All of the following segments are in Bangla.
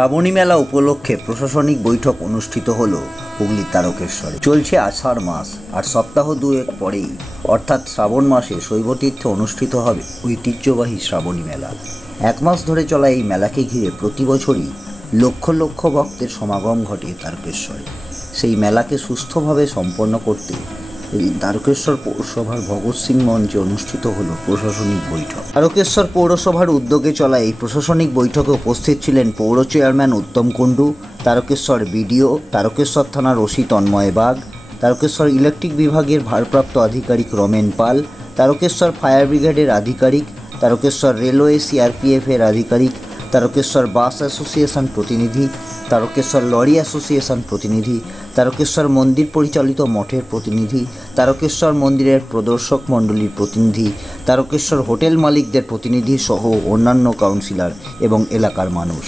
শ্রাবণী মেলা উপলক্ষে প্রশাসনিক বৈঠক অনুষ্ঠিত হল হুগলির তারকেশ্বরে। চলছে আষাঢ় মাস, আর সপ্তাহ দুয়েক পরেই অর্থাৎ শ্রাবণ মাসে শৈবতীর্থে অনুষ্ঠিত হবে ঐতিহ্যবাহী শ্রাবণী মেলা। এক মাস ধরে চলা এই মেলাকে ঘিরে প্রতি বছরই লক্ষ লক্ষ ভক্তের সমাগম ঘটে তারকেশ্বরে। সেই মেলাকে সুস্থভাবে সম্পন্ন করতে তারকেশ্বর পৌরসভার ভগৎ সিং মঞ্চে অনুষ্ঠিত হলো প্রশাসনিক বৈঠক। তারকেশ্বর পৌরসভার উদ্যোগে চলা এই প্রশাসনিক বৈঠকে উপস্থিত ছিলেন পৌর চেয়ারম্যান উত্তম কুণ্ডু, তারকেশ্বর বিডিও, তারকেশ্বর থানার ওসি তন্ময় বাগ, তারকেশ্বর ইলেকট্রিক বিভাগের ভারপ্রাপ্ত আধিকারিক রমেন পাল, তারকেশ্বর ফায়ার ব্রিগেডের আধিকারিক, তারকেশ্বর রেলওয়ে সিআরপিএফের আধিকারিক, তারকেশ্বর বাস অ্যাসোসিয়েশন প্রতিনিধি, তারকেশ্বর লরি অ্যাসোসিয়েশন প্রতিনিধি, তারকেশ্বর মন্দির পরিচালিত মঠের প্রতিনিধি, তারকেশ্বর মন্দিরের প্রদর্শক মণ্ডলীর প্রতিনিধি, তারকেশ্বর হোটেল মালিকদের প্রতিনিধি সহ অন্যান্য কাউন্সিলর এবং এলাকার মানুষ।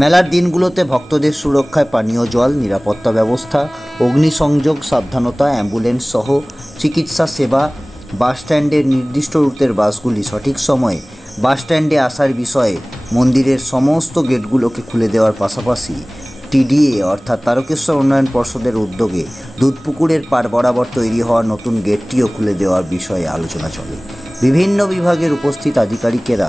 মেলার দিনগুলোতে ভক্তদের সুরক্ষায় পানীয় জল, নিরাপত্তা ব্যবস্থা, অগ্নিসংযোগ, সাবধানতা, অ্যাম্বুলেন্স সহ চিকিৎসা সেবা, বাসস্ট্যান্ডের নির্দিষ্ট রুটের বাসগুলি সঠিক সময়ে বাসস্ট্যান্ডে আসার বিষয়ে মন্দিরের সমস্ত গেটগুলোকে খুলে দেওয়ার পাশাপাশি টিডিএ অর্থাৎ তারকেশ্বর উন্নয়ন পর্ষদের উদ্যোগে দুধপুকুরের পার বরাবর তৈরি হওয়া নতুন গেটটিও খুলে দেওয়ার বিষয়ে আলোচনা চলে। বিভিন্ন বিভাগের উপস্থিত আধিকারিকেরা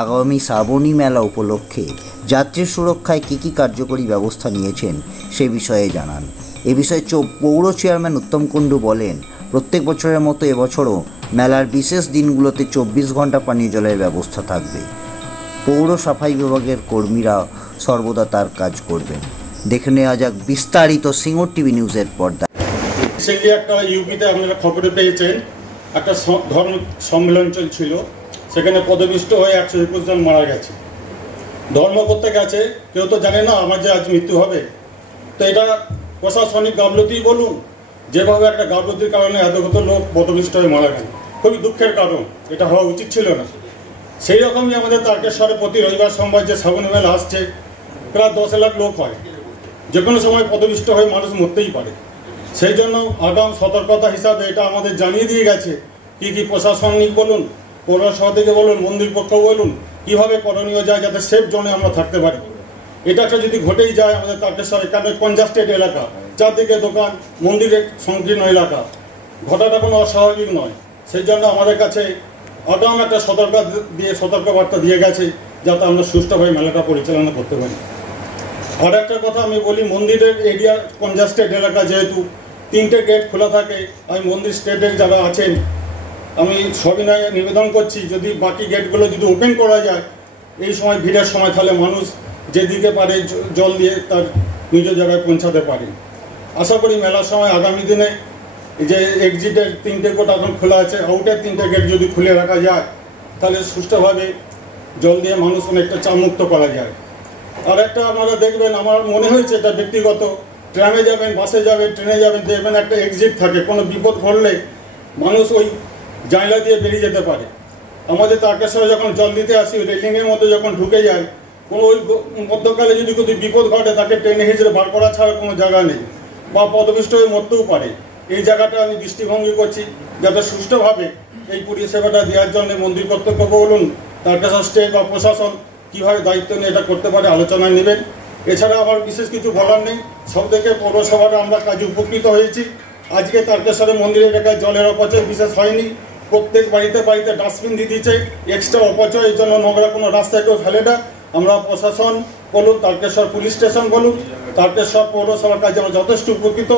আগামী শ্রাবণী মেলা উপলক্ষে যাত্রীর সুরক্ষায় কী কী কার্যকরী ব্যবস্থা নিয়েছেন সে বিষয়ে জানান। এ বিষয়ে পৌর চেয়ারম্যান উত্তম কুণ্ডু বলেন, প্রত্যেক বছরের মতো এবছরও মেলার বিশেষ দিনগুলোতে 24 ঘন্টা পানীয় জলের ব্যবস্থা থাকবে। পৌর সাফাই বিভাগের কর্মীরা সর্বদা তার কাজ করবেন। দেখে নেওয়া যাক বিস্তারিত সিঙ্গুর টিভি নিউজের পর্দা। রিসেন্টলি একটা ইউপিতে আপনারা খবরে পেয়েছেন, একটা ধর্ম সম্মেলন চলছিল, সেখানে পদপিষ্ট হয়ে 121 জন মারা গেছে। ধর্ম করতে গেছে, কেউ তো জানে না আমার যে আজ মৃত্যু হবে। তো এটা প্রশাসনিক গাফলতি বলুন, যেভাবে একটা গাফলতির কারণে এতগত লোক পদপিষ্ট হয়ে মারা গেল, খুবই দুঃখের কারণ, এটা হওয়া উচিত ছিল না। সেই রকমই আমাদের তারকেশ্বরে প্রতি রবিবার সোমবার যে শ্রাবণী মেলা আসছে, প্রায় 10 লাখ লোক হয়। যে কোনো সময় পদপিষ্ট হয়ে মানুষ মরতেই পারে। সেই জন্য আগাম সতর্কতা হিসাবে এটা আমাদের জানিয়ে দিয়ে গেছে কি কি প্রশাসনিক বলুন, পৌরসভা থেকে বলুন, মন্দির পক্ষ বলুন, কিভাবে করণীয় যায় যাতে সেফ জোনে আমরা থাকতে পারি। এটা একটা যদি ঘটেই যায় আমাদের তারকেশ্বর এখানে কনজাস্টেড এলাকা, চারদিকে দোকান, মন্দিরের সংকীর্ণ এলাকা, ঘটাটা কোনো অস্বাভাবিক নয়। সেই জন্য আমাদের কাছে আগাম একটা সতর্কবার্তা দিয়ে গেছে যাতে আমরা সুষ্ঠুভাবে মেলাটা পরিচালনা করতে পারি। আর একটা কথা আমি বলি, মন্দিরের এরিয়া কনজাস্টেড এলাকা, যেহেতু 3টে গেট খোলা থাকে, আমি মন্দির স্টেটের যারা আছেন আমি সবিনয়ে নিবেদন করছি, যদি বাকি গেটগুলো যদি ওপেন করা যায় এই সময় ভিড়ের সময়, তাহলে মানুষ যেদিকে পারে জল দিয়ে তার নিজ জায়গায় পৌঁছাতে পারে। আশা করি মেলার সময় আগামী দিনে যে এক্সিটের 3টে গেট এখন খোলা আছে, আউটের 3টে গেট যদি খুলে রাখা যায় তাহলে সুষ্ঠুভাবে জল দিয়ে মানুষ অনেকটা চাপমুক্ত করা যায়। আর একটা আপনারা দেখবেন, আমার মনে হয়েছে এটা ব্যক্তিগত, ট্রামে যাবেন, বাসে যাবেন, ট্রেনে যাবেন, দেখবেন একটা এক্সিট থাকে, কোনো বিপদ ঘটলে মানুষ ওই জানলা দিয়ে বেরিয়ে যেতে পারে। আমাদের তারকেশ্বরে যখন জল দিতে আসি, রেলিংয়ের মধ্যে যখন ঢুকে যায়, কোনো ওই মধ্যকালে যদি কোনো বিপদ ঘটে তাকে টেনে হিঁচড়ে বার করা ছাড়া কোনো জায়গা নেই, বা পদপিষ্ট হয়ে মরতেও পারে। এই জায়গাটা আমি দৃষ্টিভঙ্গি করছি যাতে সুষ্ঠুভাবে এই পরিষেবাটা দেওয়ার জন্য মন্দির কর্তৃপক্ষ বলুন, তারকেশ্বর স্টেট বা প্রশাসন কীভাবে দায়িত্ব নিয়ে এটা করতে পারে আলোচনায় নেবেন। এছাড়া আমার বিশেষ কিছু বলার নেই। সব থেকে পৌরসভাটা আমরা কাজে উপকৃত হয়েছি। আজকে তারকেশ্বরের মন্দিরের এলাকায় জলের অপচয় বিশেষ হয়নি। প্রত্যেক বাড়িতে বাড়িতে ডাস্টবিন দিয়ে দিচ্ছে, এক্সট্রা অপচয় এই জন্য নোংরা কোনো রাস্তায় কেউ ফেলে না। আমরা প্রশাসন বলুন, তারকেশ্বর পুলিশ স্টেশন বলুন, তারকেশ্বর পৌরসভার কাজে আমরা যথেষ্ট উপকৃত।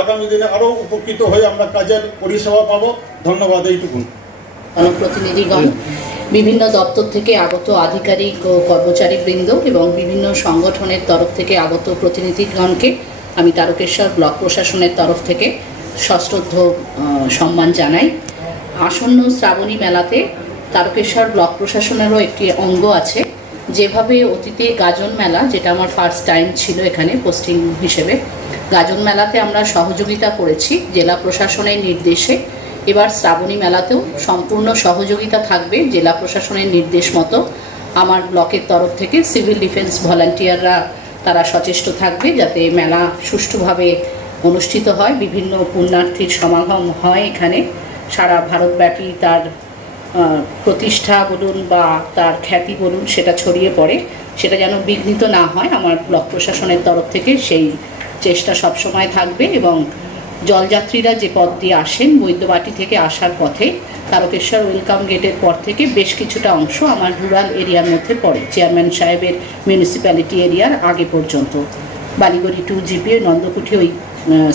আগামী দিনে আরও উপকৃত হয়ে আমরা কাজের পরিষেবা পাবো। ধন্যবাদ। এইটুকুন। প্রতিনিধিগণ, বিভিন্ন দপ্তর থেকে আগত আধিকারিক ও কর্মচারীবৃন্দ এবং বিভিন্ন সংগঠনের তরফ থেকে আগত প্রতিনিধিগণকে আমি তারকেশ্বর ব্লক প্রশাসনের তরফ থেকে সশ্রদ্ধ সম্মান জানাই। আসন্ন শ্রাবণী মেলাতে তারকেশ্বর ব্লক প্রশাসনেরও একটি অঙ্গ আছে। যেভাবে অতীতে গাজন মেলা, যেটা আমার ফার্স্ট টাইম ছিল এখানে পোস্টিং হিসেবে, গাজন মেলাতে আমরা সহযোগিতা করেছি জেলা প্রশাসনের নির্দেশে। এবার শ্রাবণী মেলাতেও সম্পূর্ণ সহযোগিতা থাকবে জেলা প্রশাসনের নির্দেশ মতো। আমার ব্লকের তরফ থেকে সিভিল ডিফেন্স ভলান্টিয়াররা তারা সচেষ্ট থাকবে যাতে মেলা সুষ্ঠুভাবে অনুষ্ঠিত হয়। বিভিন্ন পুণ্যার্থীর সমাগম হয় এখানে, সারা ভারতব্যাপী তার প্রতিষ্ঠা বলুন বা তার খ্যাতি বলুন সেটা ছড়িয়ে পড়ে। সেটা যেন বিঘ্নিত না হয়, আমার ব্লক প্রশাসনের তরফ থেকে সেই চেষ্টা সবসময় থাকবে। এবং জলযাত্রীরা যে পথ দিয়ে আসেন, বৈদ্যবাটি থেকে আসার পথে তারকেশ্বর ওয়েলকাম গেটের পর থেকে বেশ কিছুটা অংশ আমার রুরাল এরিয়ার মধ্যে পড়ে, চেয়ারম্যান সাহেবের মিউনিসিপ্যালিটি এরিয়ার আগে পর্যন্ত, বালিগড়ি 2 জিপি নন্দকুঠি ওই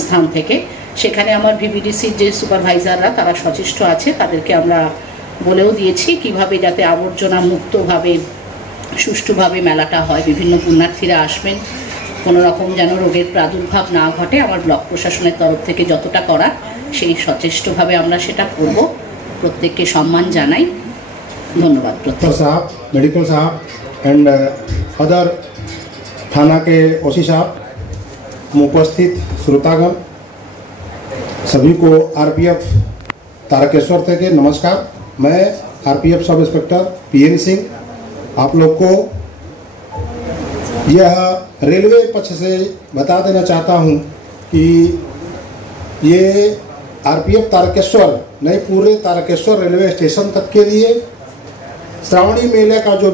স্থান থেকে। সেখানে আমার ভিভিডিসির যে সুপারভাইজাররা তারা সচেষ্ট আছে, তাদেরকে আমরা বলেও দিয়েছি কিভাবে যাতে আবর্জনা মুক্তভাবে সুষ্ঠুভাবে মেলাটা হয়, বিভিন্ন পুণ্যার্থীরা আসবেন, কোনো রকম যেন রোগের প্রাদুর্ভাব না ঘটে। আমার ব্লক প্রশাসনের তরফ থেকে যতটা করা সেই সচেষ্টভাবে আমরা সেটা করব। প্রত্যেককে সম্মান জানাই। ধন্যবাদ। डॉक्टर साहब, मेडिकल साहब एंड अदर थाना के ओसी साहब, उपस्थित श्रोतागण सभी को आरपीएफ तारकेश्वर के नमस्कार। मैं RPF sub inspector PN Singh आप लोग को यह रेलवे पक्ष से बता देना चाहता हूं कि ये आरपीएफ तारकेश्वर नहीं, पूरे तारकेश्वर रेलवे स्टेशन तक के लिए श्रावणी मेले का जो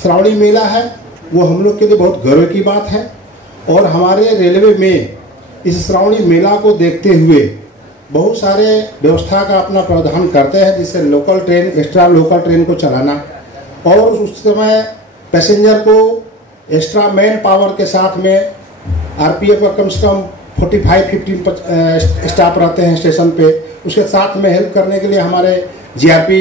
श्रावणी मेला है वो हम लोग के लिए बहुत गर्व की बात है। और हमारे रेलवे में इस श्रावणी मेला को देखते हुए बहुत सारे व्यवस्था का अपना प्रावधान करते हैं, जिससे local train, extra local train को चलाना, और उस समय पैसेंजर को एक्स्ट्रा मैन पावर के साथ में आरपीएफ का कम से कम 45-50 स्टाफ रहते हैं स्टेशन पे, उसके साथ में हेल्प करने के लिए हमारे जीआरपी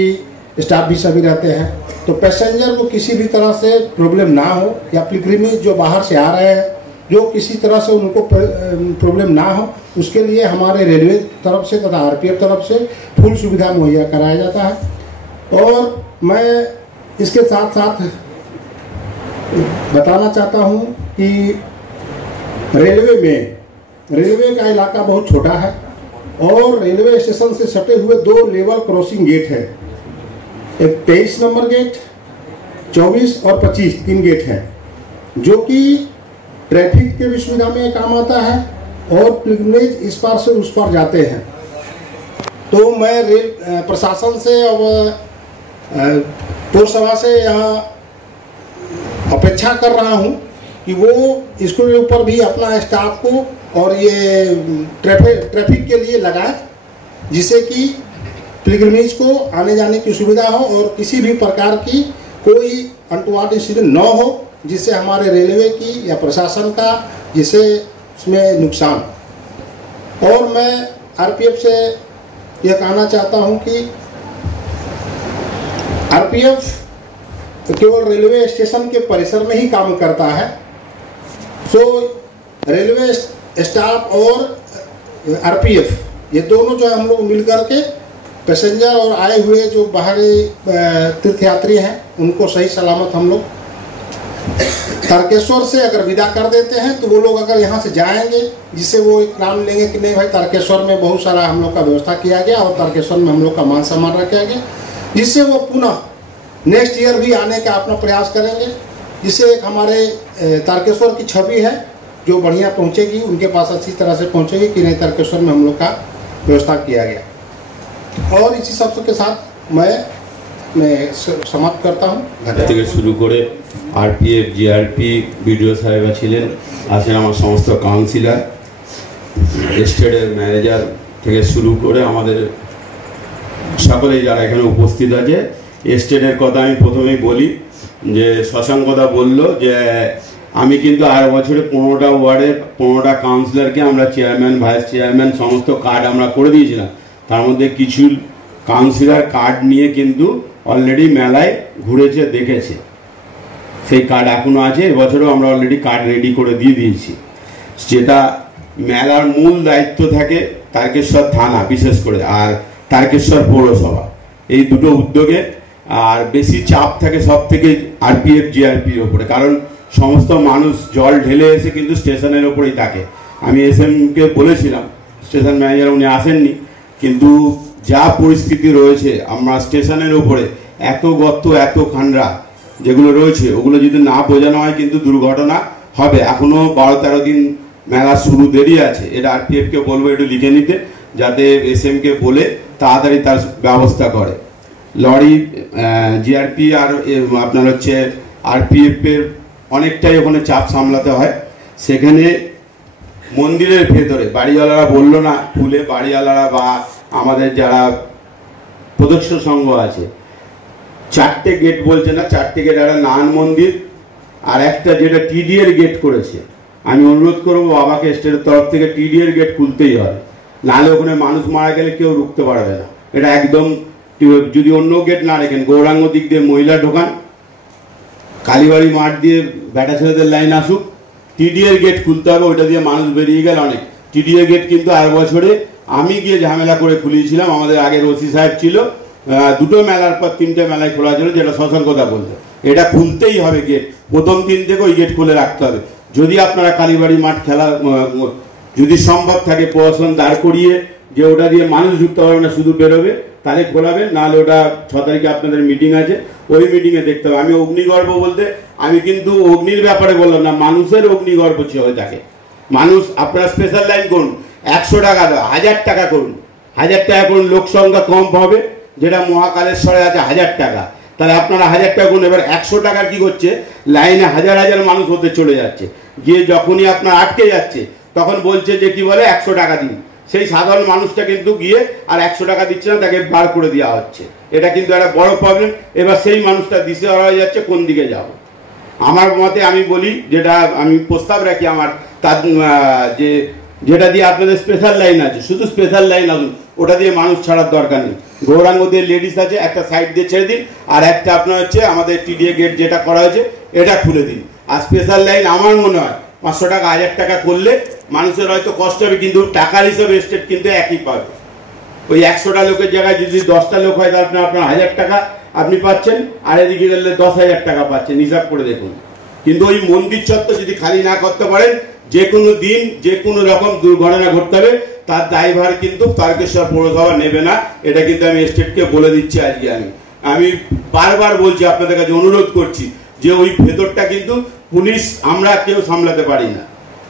स्टाफ भी सभी रहते हैं। तो पैसेंजर को किसी भी तरह से प्रॉब्लम ना हो, या पिलग्रिमेज जो बाहर से आ रहे हैं जो किसी तरह से उनको प्रॉब्लम ना हो, उसके लिए हमारे रेलवे तरफ से तथा आरपीएफ तरफ से फुल सुविधा मुहैया कराया जाता है। और मैं इसके साथ साथ बताना चाहता हूँ कि रेलवे का इलाका बहुत छोटा है और रेलवे स्टेशन से सटे हुए 2 लेवल क्रॉसिंग गेट है, एक 23 नंबर गेट, 24 और 25 3 गेट है, जो कि ट्रैफिक के भी सुविधा में काम आता है और पिलग्रिमेज इस पार से उस पार जाते हैं। तो मैं रेल प्रशासन से और पौरसभा से यहाँ अपेक्षा कर रहा हूँ कि वो इसके ऊपर भी अपना स्टाफ को और ये ट्रैफिक के लिए लगाए, जिससे कि पिलग्रिमेज को आने जाने की सुविधा हो और किसी भी प्रकार की कोई अनटोवर्ड इंसिडेंट न हो, जिससे हमारे रेलवे की या प्रशासन का जिससे उसमें नुकसान। और मैं आरपीएफ से यह कहना चाहता हूं कि आरपीएफ तो केवल रेलवे स्टेशन के परिसर में ही काम करता है, तो रेलवे स्टाफ और आरपीएफ ये दोनों जो हम लोग मिलकर के पैसेंजर और आए हुए जो बाहरी तीर्थयात्री हैं उनको सही सलामत हम लोग तारकेश्वर से अगर विदा कर देते हैं, तो वो लोग अगर यहाँ से जाएंगे, जिससे वो एक नाम लेंगे कि नहीं भाई तारकेश्वर में बहुत सारा हम लोग का व्यवस्था किया गया और तारकेश्वर में हम लोग का मान सम्मान रखा गया, जिससे वो पुनः नेक्स्ट ईयर भी आने का अपना प्रयास करेंगे, जिससे एक हमारे तारकेश्वर की छवि है जो बढ़िया पहुँचेगी, उनके पास अच्छी तरह से पहुँचेगी कि नहीं तारकेश्वर में हम लोग का व्यवस्था किया गया। और इसी सब के साथ मैं समाप्त करता हूँ। থেকে শুরু করে আরপিএফ, জিআরপি, বিডিও সাহেব ছিলেন, আছেন আমার সমস্ত কাউন্সিলর, স্টেটের ম্যানেজার থেকে শুরু করে আমাদের সকলেই যারা এখানে উপস্থিত আছে। স্টেটের কথা আমি প্রথমেই বলি যে শশাঙ্কদা বলল যে আমি কিন্তু আর বছরে 15টা ওয়ার্ডের 15টা কাউন্সিলরকে আমরা চেয়ারম্যান, ভাইস চেয়ারম্যান সমস্ত কার্ড আমরা করে দিয়েছিলাম। তার মধ্যে কিছু কাউন্সিলর কার্ড নিয়ে কিন্তু অলরেডি মেলায় ঘুরেছে, দেখেছে, সেই কার্ড এখনও আছে। এবছরও আমরা অলরেডি কার্ড রেডি করে দিয়ে দিয়েছি। যেটা মেলার মূল দায়িত্ব থাকে তারকেশ্বর থানা বিশেষ করে আর তারকেশ্বর পৌরসভা, এই দুটো উদ্যোগে। আর বেশি চাপ থাকে সব থেকে আরপিএফ, জিআরপির ওপরে, কারণ সমস্ত মানুষ জল ঢেলে এসে কিন্তু স্টেশনের ওপরেই থাকে। আমি এসএমকে বলেছিলাম, স্টেশন ম্যানেজার উনি আসেননি, কিন্তু যা পরিস্থিতি রয়েছে আমরা স্টেশনের ওপরে এত গর্ত, এত খান্ডা যেগুলো রয়েছে, ওগুলো যদি না বোঝানো হয় কিন্তু দুর্ঘটনা হবে। এখনো 12-13 দিন মেলা শুরু দেরি আছে। এটা আরপিএফকে বলবো একটু লিখে নিতে, যাতে এসএমকে বলে তাড়াতাড়ি তার ব্যবস্থা করে। লরি, জিআরপি আর আপনার হচ্ছে আরপিএফের অনেকটাই ওখানে চাপ সামলাতে হয়। সেখানে মন্দিরের ভেতরে বাড়িওয়ালারা বললো না খুলে, বাড়িওয়ালারা বা আমাদের যারা প্রদর্শন সংঘ আছে, 4টে গেট বলছে না, 4টে গেট, একটা নান মন্দির আর একটা যেটা টিডিএর গেট করেছে। আমি অনুরোধ করবো বাবাকে স্টেটের তরফ থেকে টিডিএর গেট খুলতেই হবে, নাহলে ওখানে মানুষ মারা গেলে কেউ রুখতে পারবে না। এটা একদম, যদি অন্য গেট না রেখেন, গৌরাঙ্গ দিক দিয়ে মহিলা ঢোকান, কালীবাড়ি মাঠ দিয়ে বেটা ছেলেদের লাইন আসুক, টিডিএর গেট খুলতে হবে, ওইটা দিয়ে মানুষ বেরিয়ে গেল অনেক। টিডিএর গেট কিন্তু আর বছরে আমি গিয়ে ঝামেলা করে খুলিয়েছিলাম, আমাদের আগের ওসি সাহেব ছিল, 2টো মেলার পর 3টে মেলায় খোলা ছিল, যেটা শশাঙ্কদা বলতো। এটা খুলতেই হবে গেট, প্রথম দিন থেকে ওই গেট খুলে রাখতে হবে। যদি আপনারা কালীবাড়ি মাঠ খেলা, যদি সম্ভব থাকে প্রশাসন দাঁড় করিয়ে যে ওটা দিয়ে মানুষ ঢুকতে পারবে না, শুধু বেরোবে, তাহলে খোলাবেন, নাহলে ওটা 6 তারিখে আপনাদের মিটিং আছে, ওই মিটিংয়ে দেখতে হবে। আমি অগ্নিগর্ভ বলতে আমি কিন্তু অগ্নির ব্যাপারে বললাম না, মানুষের অগ্নিগর্ভ হয়ে থাকে। মানুষ, আপনারা স্পেশাল লাইন করুন, 100 টাকা, 1000 টাকা করুন, 1000 টাকা করুন, লোক সংখ্যা কম হবে, যেটা মহাকালেশ্বরে আছে 1000 টাকা, তাহলে আপনারা 1000 টাকা করুন। এবার 100 টাকা কি করছে, লাইনে হাজার হাজার মানুষ হতে চলে যাচ্ছে, গিয়ে যখনই আপনার আটকে যাচ্ছে তখন বলছে যে কি বলে 100 টাকা দিন। সেই সাধারণ মানুষটা কিন্তু গিয়ে আর 100 টাকা দিচ্ছে না, তাকে বার করে দেওয়া হচ্ছে। এটা কিন্তু একটা বড় প্রবলেম। এবার সেই মানুষটা দিশেহারা হয়ে যাচ্ছে কোন দিকে যাব। আমার মতে আমি বলি, যেটা আমি প্রস্তাব রাখি আমার, তার যেটা দিয়ে আপনাদের স্পেশাল লাইন আছে, শুধু স্পেশাল লাইন আসুন, ওটা দিয়ে মানুষ ছাড়ার দরকার নেই। গৌরাঙ্গ দিয়ে লেডিস আছে, একটা সাইড দিয়ে ছেড়ে দিন, আর একটা আপনার হচ্ছে আমাদের টিডিএ গেট যেটা করা হয়েছে এটা খুলে দিন। আর স্পেশাল লাইন আমার মনে হয় 500 টাকা 1000 টাকা করলে মানুষের হয়তো কষ্ট হবে, কিন্তু টাকার হিসাবে স্টেট কিন্তু একই পাবে। ওই 100টা লোকের জায়গায় যদি 10টা লোক হয়, তাহলে আপনার 1000 টাকা আপনি পাচ্ছেন, আর এদিকে গেলে 10,000 টাকা পাচ্ছেন, হিসাব করে দেখুন। কিন্তু ওই মন্দির চত্বর যদি খালি না করতে পারেন, যে কোনো দিন যে কোনো রকম দুর্ঘটনা ঘটতে হবে, তার দায়ভার কিন্তু তারকেশ্বর পৌরসভা নেবে না। এটা কিন্তু আমি স্টেটকে বলে দিচ্ছি আজকে। আমি বারবার বলছি, আপনাদের কাছে অনুরোধ করছি যে ওই ভেতরটা কিন্তু পুলিশ আমরা কেউ সামলাতে পারি না।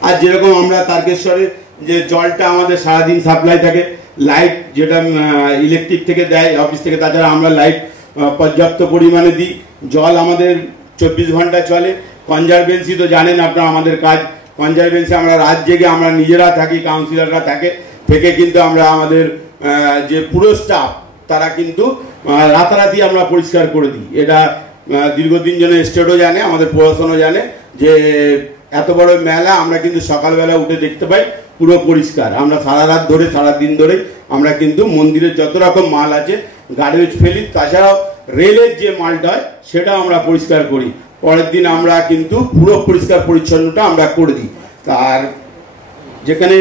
আর যেরকম আমরা তারকেশ্বরে যে জলটা আমাদের সারাদিন সাপ্লাই থাকে, লাইট যেটা ইলেকট্রিক থেকে দেয় অফিস থেকে, তাছাড়া আমরা লাইট পর্যাপ্ত পরিমাণে দিই, জল আমাদের 24 ঘন্টা চলে। কনজারভেন্সি তো জানেন আপনারা আমাদের কাজ, কনজারভেন্সি আমরা রাত জেগে আমরা নিজেরা থাকি, কাউন্সিলররা থেকে কিন্তু আমরা আমাদের যে পুরো স্টাফ তারা কিন্তু রাতারাতি আমরা পরিষ্কার করে দিই। এটা দীর্ঘদিন জন্য স্টেটও জানে, আমাদের প্রশাসনও জানে যে এত বড় মেলা আমরা কিন্তু সকালবেলা উঠে দেখতে পাই পুরো পরিষ্কার। আমরা সারা রাত ধরে সারাদিন ধরে আমরা কিন্তু মন্দিরের যত রকম মাল আছে গার্বেজ ফেলি, তাছাড়াও রেলের যে মালটা হয় সেটাও আমরা পরিষ্কার করি। পরের দিন আমরা কিন্তু পুরো পরিষ্কার পরিচ্ছন্নটা আমরা করে দিই। আর যেখানে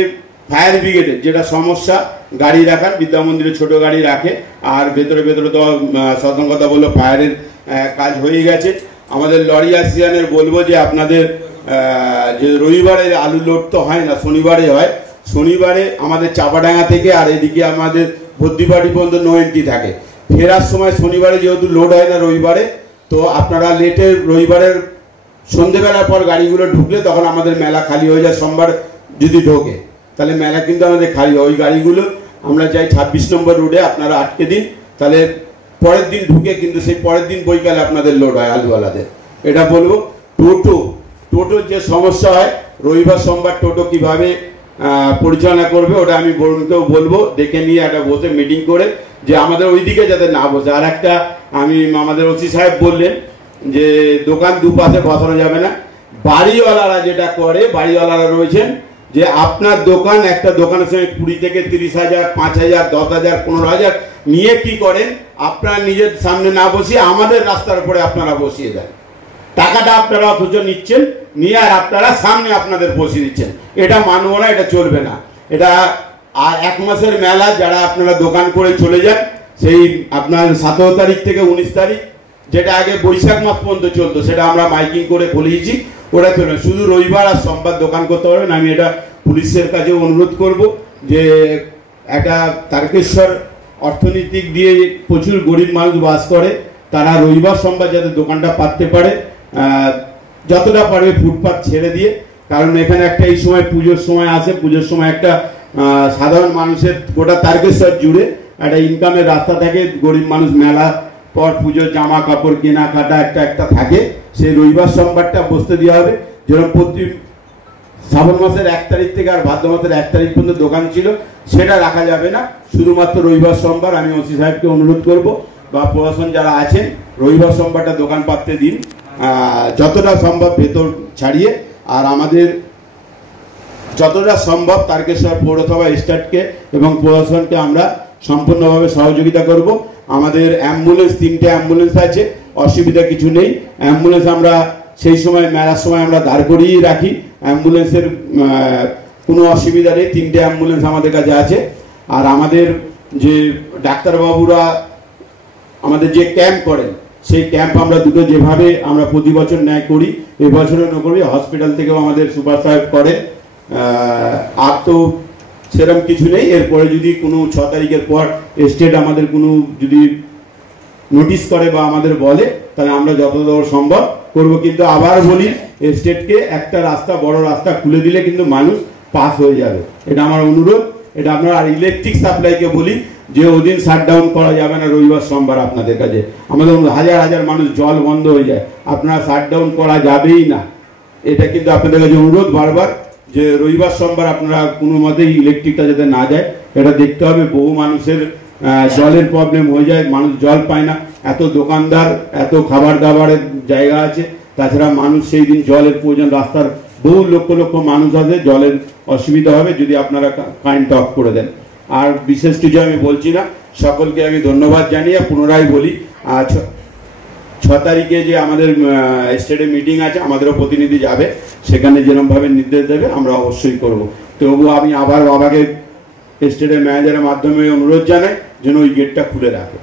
ফায়ার ব্রিগেডের যেটা সমস্যা, গাড়ি রাখার, বিদ্যা মন্দিরে ছোট গাড়ি রাখে, আর ভেতরে ভেতরে তো সতর্কতা বললো ফায়ারের কাজ হয়ে গেছে। আমাদের লরি আসিয়ানের বলবো যে আপনাদের যে রবিবারে আলু লোড তো হয় না, শনিবারে হয়। শনিবারে আমাদের চাপাডাঙ্গা থেকে আর এদিকে আমাদের ভর্তিবাড়ি পর্যন্ত নো এন্ট্রি থাকে। ফেরার সময় শনিবারে যেহেতু লোড হয় না রবিবারে, তো আপনারা লেটে রবিবারের সন্ধেবেলার পর গাড়িগুলো ঢুকলে তখন আমাদের মেলা খালি হয়ে যায়। সোমবার যদি ঢোকে তাহলে মেলা কিন্তু আমাদের খালি হয়। ওই গাড়িগুলো আমরা চাই 26 নম্বর রোডে আপনারা আটকে দিন, তাহলে পরের দিন ঢুকে কিন্তু সেই পরের দিন বৈকালে আপনাদের লোড হয় আলুওয়ালাদের। এটা বলবো। টোটোর যে সমস্যা হয়, রবিবার সোমবার টোটো কিভাবে পরিচালনা করবে ওটা আমি বরুণকেও বলবো, দেখে নিয়ে একটা বসে মিটিং করে যে আমাদের ওইদিকে যাতে না বসে। আর একটা আমি আমাদের ওসি সাহেব বললেন যে দোকান দুপাশে বসানো যাবে না। বাড়িওয়ালারা যেটা করে, বাড়িওয়ালারা রয়েছেন যে আপনার দোকান, একটা দোকানের সঙ্গে 20 থেকে 30,000, 5,000, 10,000, 15,000 নিয়ে কি করেন, আপনার নিজের সামনে না বসিয়ে আমাদের রাস্তার উপরে আপনারা বসিয়ে দেন। টাকাটা আপনারা অথচ নিচ্ছেন, নিয়ে আর আপনারা সামনে আপনাদের বসিয়ে দিচ্ছেন। এটা মানব না, এটা চলবে না। এটা আর 1 মাসের মেলা, যারা আপনারা দোকান করে চলে যান, সেই আপনার 17 তারিখ থেকে 19 তারিখ, যেটা আগে বৈশাখ মাস পর্যন্ত চলতো, সেটা আমরা মাইকিং করে বলিয়েছি, ওটা চলবে। শুধু রবিবার আর সোমবার দোকান করতে পারবেন। আমি এটা পুলিশের কাছে অনুরোধ করব যে একটা তারকেশ্বর অর্থনৈতিক দিয়ে প্রচুর গরিব মানুষ বাস করে, তারা রবিবার সোমবার যাতে দোকানটা পাততে পারে, যতটা পারবে ফুটপাত ছেড়ে দিয়ে। কারণ এখানে একটা এই সময় পুজোর সময় আসে, পুজোর সময় একটা সাধারণ মানুষের গোটা তারকেশ্বর জুড়ে একটা ইনকামের রাস্তা থাকে। গরিব মানুষ মেলা পর পুজোর জামা কাপড় কেনাকাটা একটা থাকে, সেই রবিবার সোমবারটা বসতে দেওয়া হবে। যেরকম প্রতি শ্রাবণ মাসের 1 তারিখ থেকে আর ভাদ্র মাসের 1 তারিখ পর্যন্ত দোকান ছিল, সেটা রাখা যাবে না। শুধুমাত্র রবিবার সোমবার আমি ওসি সাহেবকে অনুরোধ করব বা প্রশাসন যারা আছেন, রবিবার সোমবারটা দোকান পাততে দিন যতটা সম্ভব ভেতর ছাড়িয়ে। আর আমাদের যতটা সম্ভব তারকেশ্বর পৌরসভা স্টাফকে এবং প্রশাসনকে আমরা সম্পূর্ণভাবে সহযোগিতা করব। আমাদের অ্যাম্বুলেন্স 3টে অ্যাম্বুলেন্স আছে, অসুবিধা কিছু নেই। অ্যাম্বুলেন্স আমরা সেই সময় মেলার সময় আমরা দাঁড় করিয়েই রাখি, অ্যাম্বুলেন্সের কোনো অসুবিধা নেই। 3টে অ্যাম্বুলেন্স আমাদের কাছে আছে। আর আমাদের যে ডাক্তারবাবুরা আমাদের যে ক্যাম্প করেন, সেই ক্যাম্প আমরা দুটো যেভাবে আমরা প্রতি বছর ন্যায় করি, এবছরও না করি। হসপিটাল থেকেও আমাদের সুপার সাহেব করেন। আর তো সেরকম কিছু নেই। এরপরে যদি কোনো 6 তারিখের পর স্টেট আমাদের কোনো যদি নোটিশ করে বা আমাদের বলে, তাহলে আমরা যতদূর সম্ভব করব। কিন্তু আবার বলি, স্টেটকে একটা রাস্তা, বড় রাস্তা খুলে দিলে কিন্তু মানুষ পাস হয়ে যাবে, এটা আমার অনুরোধ। এটা আপনার আর ইলেকট্রিক সাপ্লাইকে বলি যে ওদিন শাটডাউন করা যাবে না রবিবার সোমবার। আপনাদের কাছে আমাদের হাজার হাজার মানুষ জল বন্ধ হয়ে যায়, আপনারা শাটডাউন করা যাবেই না। এটা কিন্তু আপনাদের কাছে অনুরোধ বারবার, যে রবিবার সোমবার আপনারা কোনো মতেই ইলেকট্রিকটা যাতে না যায়, এটা দেখতে হবে। বহু মানুষের জলের প্রবলেম হয়ে যায়, মানুষ জল পায় না। এত দোকানদার, এত খাবার দাবারের জায়গা আছে, তাছাড়া মানুষ সেই দিন জলের প্রয়োজন। রাস্তার বহু লক্ষ লক্ষ মানুষ আছে, জলের অসুবিধা হবে যদি আপনারা কারেন্ট অফ করে দেন। আর বিশেষ কিছু আমি বলছি না, সকলকে আমি ধন্যবাদ জানিয়ে পুনরায় বলি, 6 তারিখে যে আমাদের স্টেটে মিটিং আছে, আমাদেরও প্রতিনিধি যাবে, সেখানে যেরকমভাবে নির্দেশ দেবে আমরা অবশ্যই করব। তবুও আমি আবার বাবাকে স্টেটের ম্যানেজারের মাধ্যমে অনুরোধ জানাই যেন ওই গেটটা খুলে রাখে।